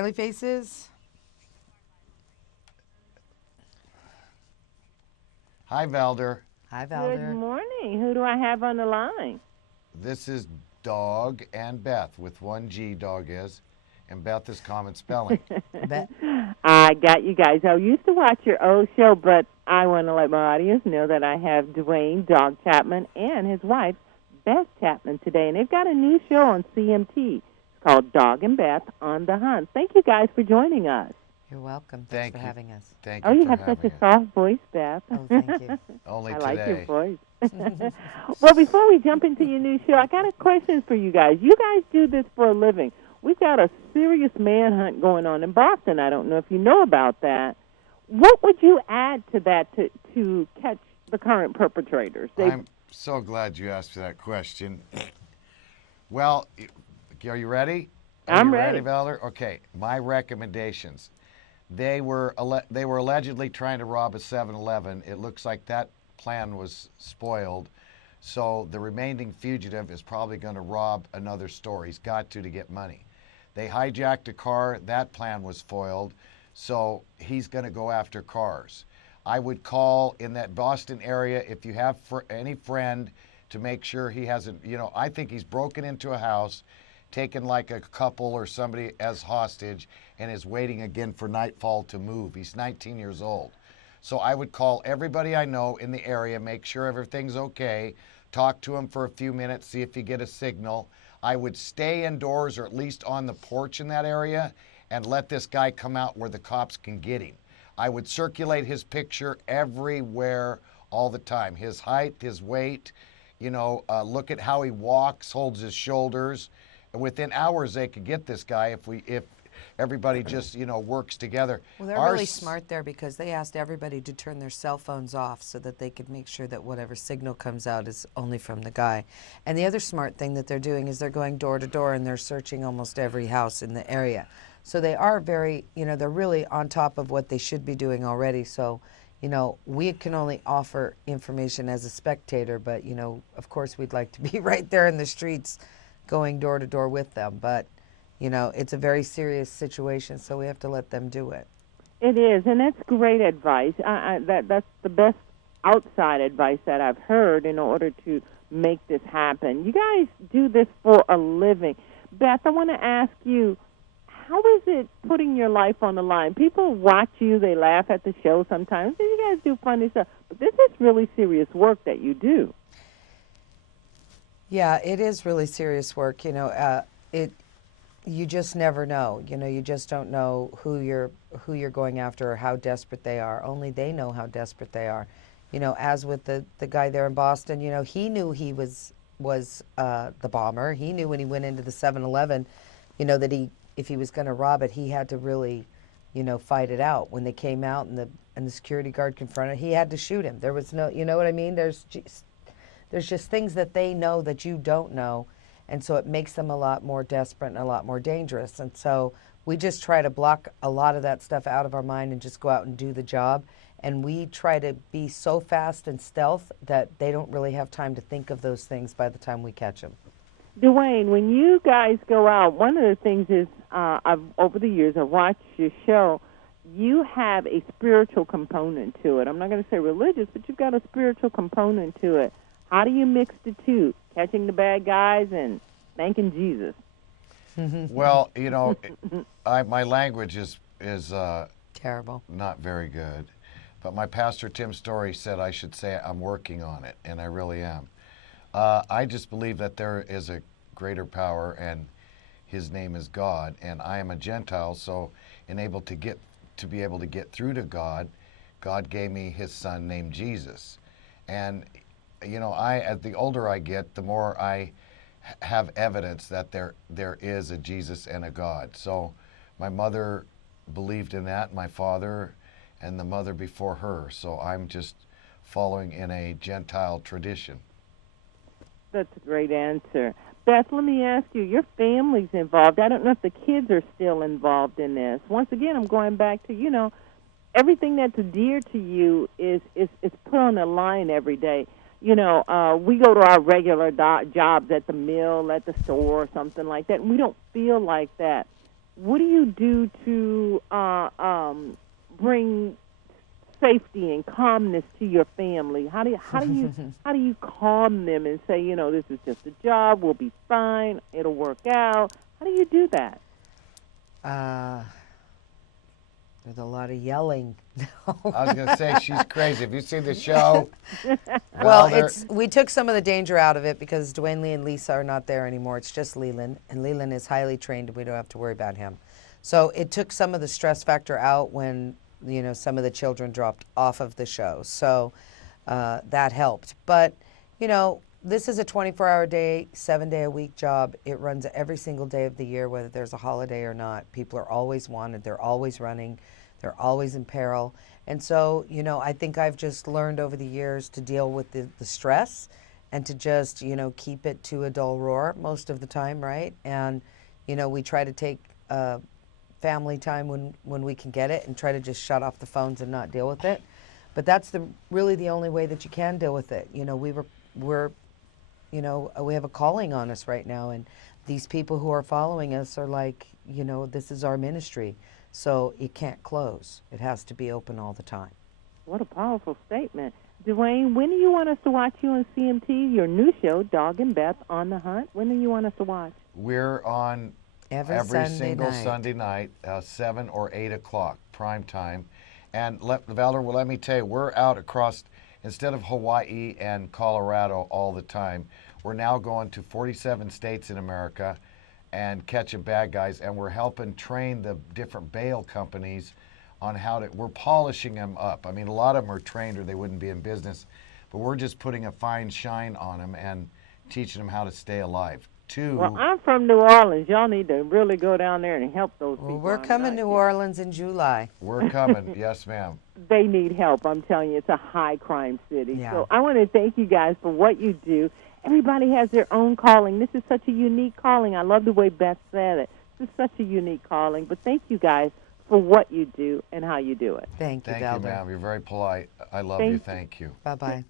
Smiley faces. Hi, Valder. Hi, Good Valder. morning. Who do I have on the line? This is Dog and Beth with one G, Dog is, and Beth is common spelling. I got you guys. I used to watch your old show, but I want to let my audience know that I have Dwayne Dog Chapman and his wife, Beth Chapman, today. And they've got a new show on CMT. It's called Dog and Beth on the Hunt. Thank you guys for joining us. You're welcome. Thank Thanks for you. having us. Thank Oh, you you for have such having a us. soft voice, Beth. Oh, thank you. Only I today. like your voice. Well, before we jump into your new show, I got a question for you guys. You guys do this for a living. We've got a serious manhunt going on in Boston. I don't know if you know about that. What would you add to that to catch the current perpetrators? I'm so glad you asked that question. Well, are you ready? I'm you ready. Valder? Okay, my recommendations. They were allegedly trying to rob a 7-Eleven. It looks like that plan was spoiled. So the remaining fugitive is probably going to rob another store. He's got to get money. They hijacked a car. That plan was foiled. So he's going to go after cars. I would call in that Boston area if you have any friend to make sure he hasn't, I think he's broken into a house, taken like a couple or somebody as hostage, and is waiting again for nightfall to move. He's 19 years old. So I would call everybody I know in the area, make sure everything's okay, talk to him for a few minutes, see if you get a signal. I would stay indoors or at least on the porch in that area and let this guy come out where the cops can get him. I would circulate his picture everywhere all the time. His height, his weight, look at how he walks, holds his shoulders. And within hours they could get this guy if everybody just, works together. Well, they're really smart there because they asked everybody to turn their cell phones off so that they could make sure that whatever signal comes out is only from the guy. And the other smart thing that they're doing is they're going door to door and they're searching almost every house in the area. So they are very, they're really on top of what they should be doing already. So, we can only offer information as a spectator, but, of course we'd like to be right there in the streets going door to door with them. But, it's a very serious situation, so we have to let them do it. It is, and that's great advice. That's the best outside advice that I've heard in order to make this happen. You guys do this for a living. Beth, I want to ask you, how is it putting your life on the line? People watch you, they laugh at the show sometimes. You guys do funny stuff, but this is really serious work that you do. Yeah, it is really serious work. You just never know. You just don't know who you're going after or how desperate they are. Only they know how desperate they are. As with the guy there in Boston, he knew he was the bomber. He knew when he went into the 7-Eleven, that if he was going to rob it, he had to really, fight it out. When they came out and the security guard confronted, he had to shoot him. There was no, you know what I mean? There's just things that they know that you don't know. And so it makes them a lot more desperate and a lot more dangerous. And so we just try to block a lot of that stuff out of our mind and just go out and do the job. And we try to be so fast and stealth that they don't really have time to think of those things by the time we catch them. Dwayne, when you guys go out, one of the things is, over the years, I've watched your show, you have a spiritual component to it. I'm not going to say religious, but you've got a spiritual component to it. How do you mix the two, catching the bad guys and thanking Jesus? Well, my language is terrible, not very good. But my pastor, Tim Story, said I should say I'm working on it, and I really am. I just believe that there is a greater power, and his name is God, and I am a Gentile, so to be able to get through to God, God gave me his son named Jesus. And as the older I get, the more I have evidence that there is a Jesus and a God. So my mother believed in that, my father, and the mother before her. So I'm just following in a Gentile tradition. That's a great answer. Beth, let me ask you, your family's involved. I don't know if the kids are still involved in this. Once again, I'm going back to, everything that's dear to you is put on the line every day. We go to our regular jobs at the mill, at the store, or something like that, and we don't feel like that. what do you do to bring safety and calmness to your family? How do you calm them and say, this is just a job, we'll be fine, it'll work out? How do you do that? There's a lot of yelling. I was going to say, she's crazy. Have you seen the show? Well, we took some of the danger out of it because Dwayne Lee and Lisa are not there anymore. It's just Leland, and Leland is highly trained, and we don't have to worry about him. So it took some of the stress factor out when, some of the children dropped off of the show. So that helped. But, this is a 24-hour day, 7-day-a-week job. It runs every single day of the year, whether there's a holiday or not. People are always wanted. They're always running. They're always in peril. And so, I think I've just learned over the years to deal with the stress and to just, keep it to a dull roar most of the time, right? And, we try to take family time when we can get it and try to just shut off the phones and not deal with it. But that's really the only way that you can deal with it. We have a calling on us right now, and these people who are following us are like, this is our ministry. So it can't close. It has to be open all the time. What a powerful statement. Dwayne, when do you want us to watch you on CMT, your new show, Dog and Beth on the Hunt? When do you want us to watch? We're on every single Sunday night, 7 or 8 o'clock, prime time. And Valerie, let me tell you, we're out across, instead of Hawaii and Colorado all the time, we're now going to 47 states in America and catching bad guys, and we're helping train the different bail companies on we're polishing them up. I mean, a lot of them are trained or they wouldn't be in business, but we're just putting a fine shine on them and teaching them how to stay alive. Well, I'm from New Orleans. Y'all need to really go down there and help those people. Well, we're coming to New Orleans in July. We're coming, yes, ma'am. They need help. I'm telling you, it's a high-crime city. Yeah. So I want to thank you guys for what you do. Everybody has their own calling. This is such a unique calling. I love the way Beth said it. This is such a unique calling. But thank you guys for what you do and how you do it. Thank you, ma'am. You're very polite. I love you. Thank you. Bye-bye.